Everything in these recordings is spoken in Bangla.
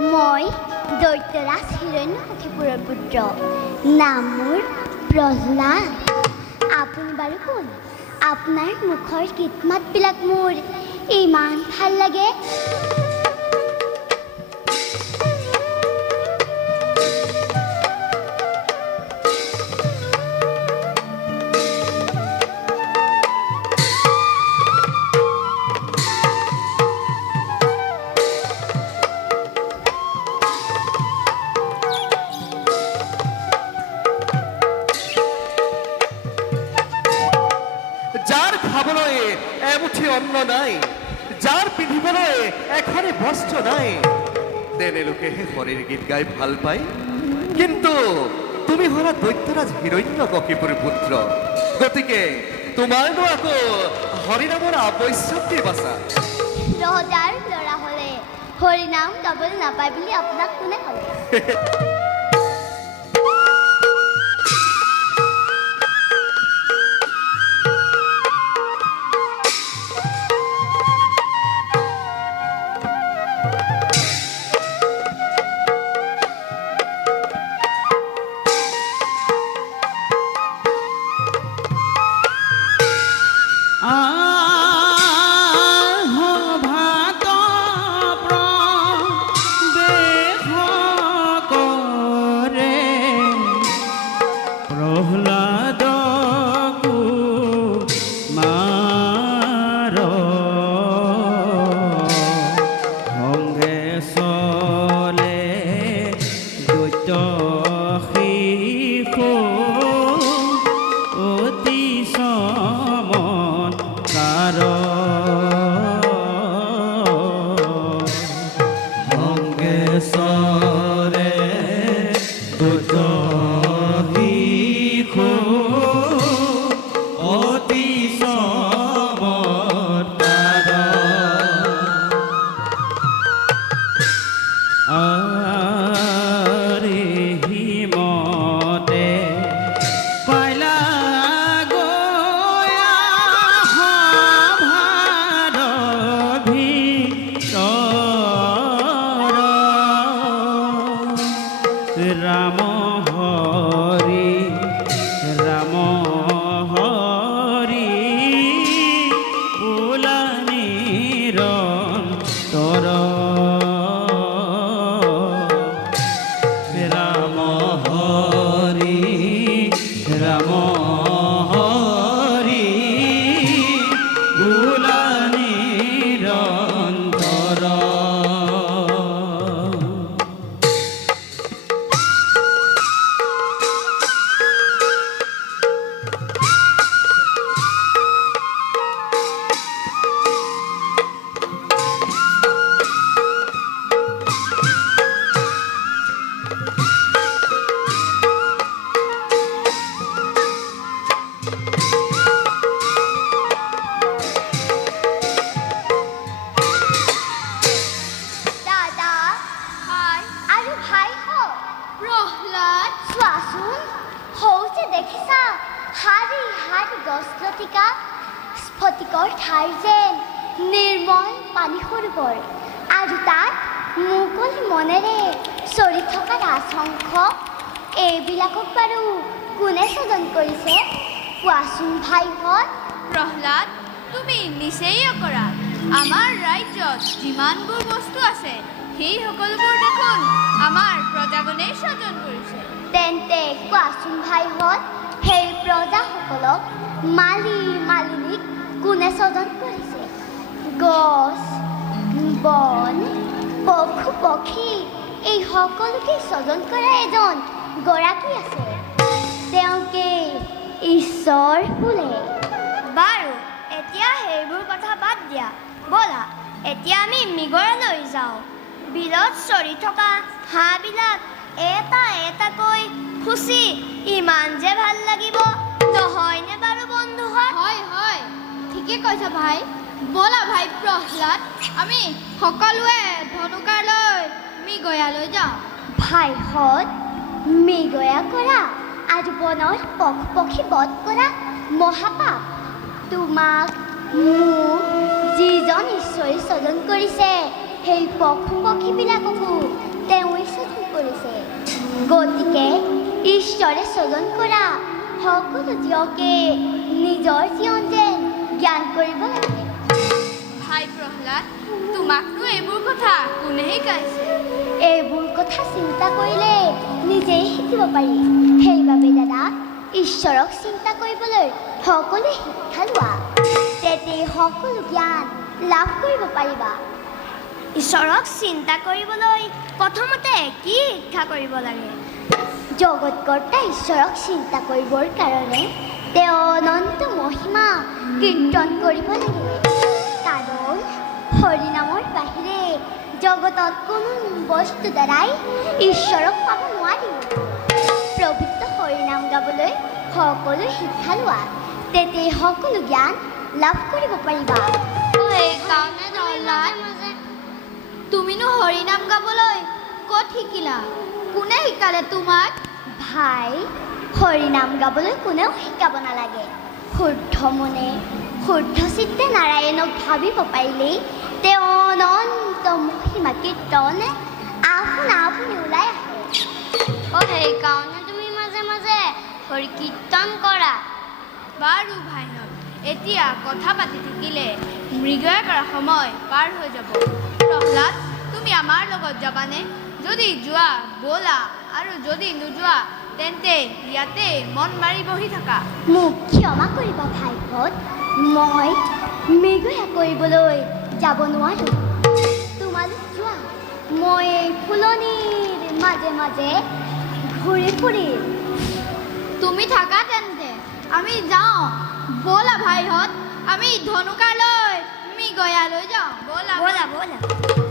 মই দৈত্যৰাজ হিৰণ্যকশিপুৰৰ পুত্ৰ নাম মোৰ প্ৰহ্লাদ। আপুনি বাৰু কোন? আপোনাৰ মুখৰ গীত মাতবিলাক মোৰ। ইমান ভালো লাগে। এখনে বস্ত্র নাই। তেনে লোকে হৰিৰ গীত গায় ভালো পাই কিন্তু তুমি হলা দৈত্যরাজ হিরণ্য কপিপুর পুত্র। গতিকে তোমাৰনো আকৌ হৰিনামৰ আৱশ্যক কি বাচা ৰজাৰ ল'ৰা হ'লে হৰিনাম গাবলৈ নাপায় বুলি আপোনাক কোনে ক'লে আৰু ভাই হওক প্ৰহ্লাদ চোৱাচোন সৌজে দেখিছা শাৰী শাৰী গছ লতিকা স্ফটিকৰ ঠাই যেন নিৰ্মল পানী সৰোবৰ আৰু তাত মুকলি মনেৰে চৰি থকা ৰাজহংস। এইবিলাকক বাৰু কোনে স্বজন কৰিছে? কোৱাচোন ভাইহঁত প্ৰহ্লাদ, তুমি নিচেই কৰা আমাৰ ৰাজ্যত যিমানবোৰ বস্তু আছে সেই সকলোবোৰ দেখোন আমাৰ প্ৰজাগণেই স্বজন কৰিছে। তেন্তে কোৱাচোন ভাইহঁত সেই প্ৰজাসকলক মালি মালিনীক কোনে স্বজন কৰিছে? গছ বন পশু পক্ষী এই সকলোকে স্বজন কৰা এজন গৰাকী আছে। তেওঁকে ঈশ্বৰ বোলে। বাৰু এতিয়া সেইবোৰ কথা বাদ দিয়া। ব'লা এতিয়া আমি মৃগৰালৈ যাওঁ। বিলত চৰি থকা হাঁহবিলাক এটা এটাকৈ খুচি ইমান যে ভালো লাগিব নহয়নে বাৰু বন্ধুহঁত? হয় হয় ঠিকে কৈছা ভাই। ব'লা ভাই প্ৰহ্লাদ আমি সকলোৱে ধনুকাৰ মিগয়ালৈ যাওঁ। ভাইহঁত মৃগয়া কৰা আৰু বনৰ পশু পক্ষী বধ কৰা মহাপাপ। তোমাক মোক যিজন ঈশ্বৰে স্বজন কৰিছে সেই পশু পক্ষীবিলাককো পৰিশোধন কৰিছে গতিকে ঈশ্বৰে চলন কৰা সকলো জীয়কে নিজৰ জীৱন যেন জ্ঞান কৰিব লাগে ভাই প্ৰহ্লাদ তোমাকনো এইবোৰ কথা কোনে শিকাইছে এইবোৰ কথা চিন্তা কৰিলে নিজেই শিকিব পাৰি সেইবাবে দাদা ঈশ্বৰক চিন্তা কৰিবলৈ সকলোৱে শিক্ষা লোৱা তেতেই সকলো জ্ঞান লাভ কৰিব পাৰিবা। ঈশ্বৰক চিন্তা কৰিবলৈ প্ৰথমতে কি শিক্ষা কৰিব লাগে? জগতকৰ্তা ঈশ্বৰক চিন্তা কৰিবৰ কাৰণে তেওঁ অনন্ত মহিমা কীৰ্তন কৰিব লাগে। কাৰণ হৰিনামৰ বাহিৰে জগতত কোনো বস্তু দ্বাৰাই ঈশ্বৰক পাব নোৱাৰি। পবিত্ৰ হৰিনাম গাবলৈ সকলো শিক্ষা লোৱা। তেতেই সকলো জ্ঞান লাভ কৰিব পাৰিবা। সেইকাৰণে প্ৰহ্লাদ তুমিনো হৰিনাম গাবলৈ ক'ত শিকিলা? কোনে শিকালে তোমাক? ভাই হৰিনাম গাবলৈ কোনেও শিকাব নালাগে। শুদ্ধ মনে শুদ্ধ চিত্তে নাৰায়ণক ভাবিব পাৰিলেই তেওঁ অনন্ত মহিমা কীৰ্তনে আপোনা আপুনি ওলাই আহে। অ' সেইকাৰণে তুমি মাজে মাজে হৰি কীৰ্তন কৰা। বাৰু ভাইহঁত এতিয়া কথা পাতি থাকিলে মৃগয়া কৰা সময় পাৰ হৈ যাব। প্ৰহ্লাদ তুমি আমাৰ লগত যাবানে? যদি যোৱা ব'লা। আৰু যদি নোযোৱা তেন্তে ইয়াতে মন মাৰি বহি থাকা। মোক ক্ষমা কৰিবা ভাইহঁত মই মৃগয়া কৰিবলৈ যাব নোৱাৰোঁ। তোমালোক যোৱা। মই এই ফুলনিৰ মাজে মাজে ঘূৰি ফুৰিম। তুমি থাকা তেন্তে। আমি যাওঁ। বলা ভাইহত আমি ধনুকালৈ তুমি গয়ালৈ যাওঁ। বলা। বলা বলা।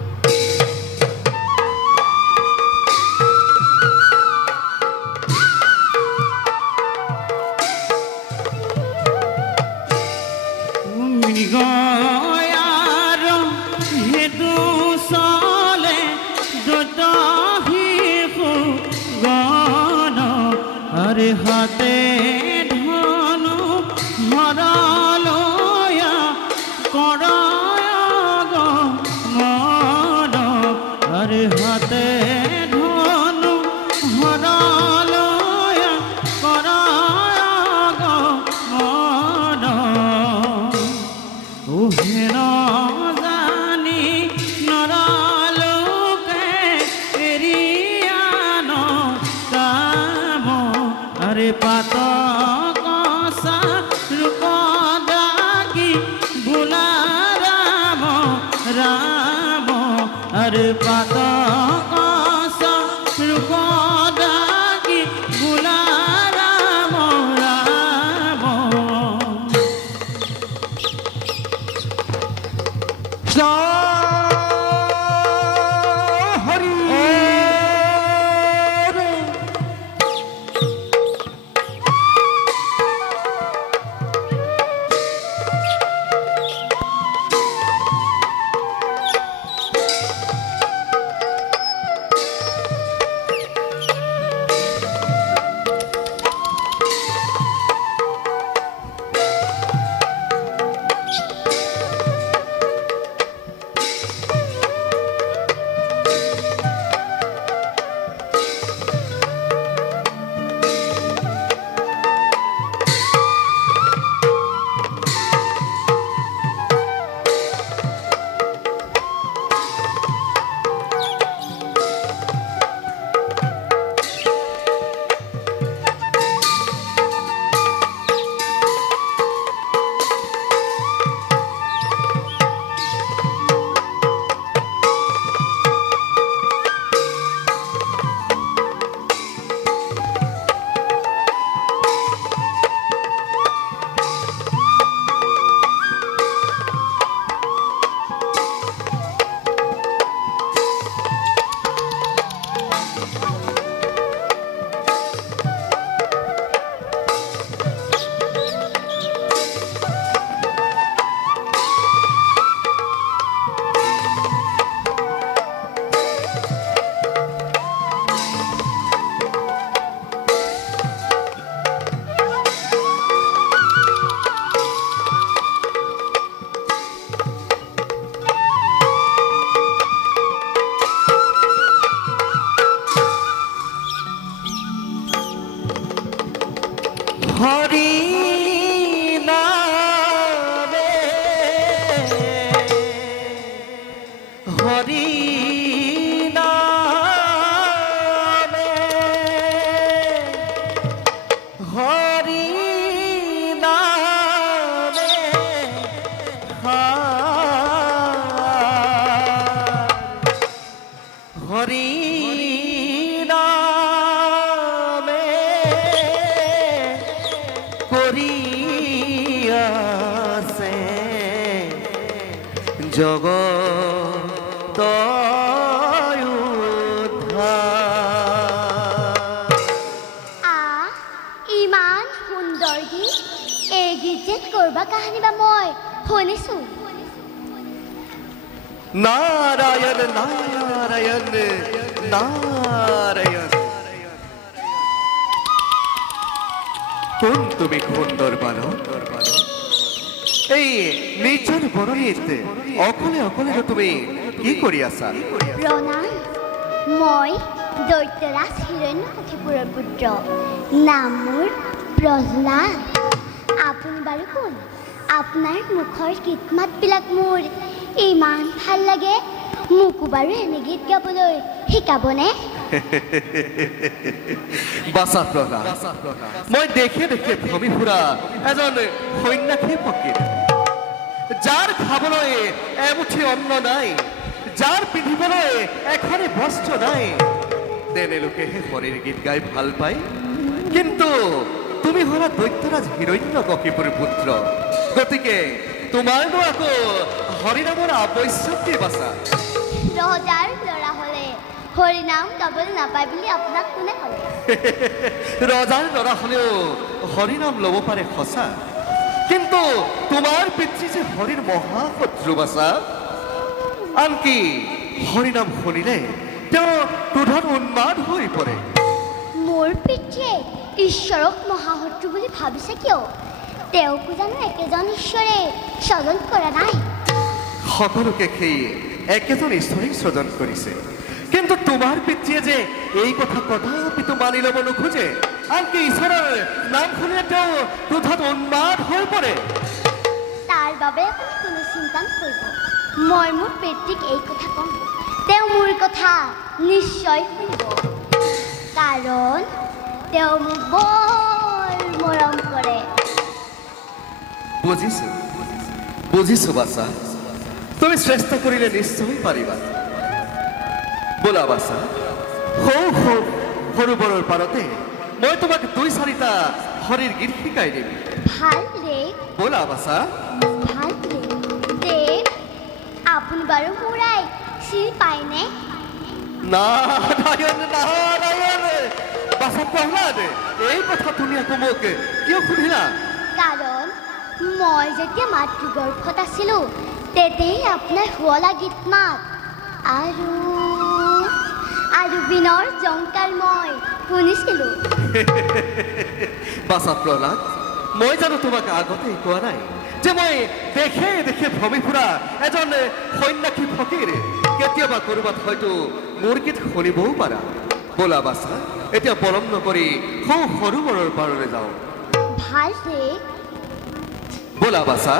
হাতে ধনু হরলয়া কৰায় মন। উহেন জানি নরালোকে এরিয়ান কাম আরে পাত পাত করিয়াছে জগত ইমান সুন্দৰ গীত এই গীত কৰবা কাহানী বা মই শুনিছোঁ। নারায়ণ নারায়ণ নারায়ণ কোন তুমি সুন্দর বালক এই নিৰ্জন বৰণীত অকলে অকলে তুমি কি কৰি আছা প্ৰণাম মই দৈত্যৰাজ হিৰণ্য সখীপুৰৰ পুত্ৰ নাম মোৰ প্ৰহ্লাদ। আপুনি বাৰু কোন? আপোনাৰ মুখৰ গীত মাতবিলাক মোৰ। ইমান ভালো লাগে। মোকো বাৰু এনে গীত গাবলৈ শিকাবনে? বাচা প্ৰহ্লাদ মই দেখে দেখে ভ্ৰমি ফুৰা, এজন সন্যাসী ফকীৰ। যাৰ খাবলৈ এমুঠি অন্ন নাই, যাৰ পিন্ধিবলৈ এখনি বস্ত্ৰ নাই। তেনে লোকেহে হৰিৰ গীত গাই ভালো পায়। কিন্তু তুমি হলা দৈত্যৰাজ হিৰণ্য কশিপুৰ পুত্ৰ। গতিকে তোমাৰনো আকৌ হৰিনামৰ আৱশ্যক কি বাচা। ৰজাৰ হৰিনাম গাবলৈ নাপায় বুলি আপোনাক কোনে ক'লে? ৰজাৰ ল'ৰা হ'লেও হৰিনাম ল'ব পাৰে সঁচা। কিন্তু তোমাৰ পিতৃ যে হৰিৰ মহাশত্ৰু বাচা আনকি হৰিনাম শুনিলে তেওঁ ক্ৰোধত উন্মাদ হৈ পৰে। মোৰ পিতৃয়ে ঈশ্বৰক মহাশত্ৰু বুলি ভাবিছে কিয়? তেওঁকো জানো একেজন ঈশ্বৰে স্বজন কৰা নাই। সকলোকে সেই একেজন ঈশ্বৰেই স্বজন কৰিছে। তোমাৰ পিতৃয়ে যে এই কথা কদাপিতো মানি ল'ব নোখোজে আনকি ঈশ্বৰৰ নাম শুনিলে তেওঁ ক্ৰোধত উন্মাদ হৈ পৰে তাৰ বাবে আপুনি কোনো চিন্তা নকৰিব। মই মোৰ পিতৃক এই কথা ক'ম। তেওঁ মোৰ কথা নিশ্চয় শুনিব। কাৰণ তেওঁ মোক বৰ মৰম কৰে। বুজিছো বুজিছো বাচা তুমি চেষ্টা কৰিলে নিশ্চয় পাৰিবা। বোলা বাচা সৌ সৌ সৰোবৰৰ পাৰতে মই তোমাক দুই চাৰিটা হৰিৰ গীত শিকাই দিম ভালো ৰে বোলা বাচা ভালো ৰে দেৱ আপুনি বাৰু মোৰ আই চিনি পায়নে নাৰায়ণ নাৰায়ণ বাচা প্ৰহ্লাদ এই কথা তুমি আকৌ মোক কিয় সুধিলা কাৰণ মই যেতিয়া মাতৃগৰ্ভত আছিলোঁ তেতিয়াই আপোনাৰ শুৱলা গীত মাত। আৰু জংকাৰ মই শুনিছিলোঁ প্ৰহ্লাদ মই জানো তোমাক আগতে কোৱা নাই যে মই দেখে দেখে ভ্ৰমি ফুৰা এজন সন্যাসী ফকীৰ। কেতিয়াবা ক'ৰবাত হয়তো মোৰ গীত শুনিবও পাৰা। বোলা বাচা এতিয়া পলম নকৰি সৌ সৰোবৰৰ পাৰলৈ যাওঁ। ভালো বোলা বাচা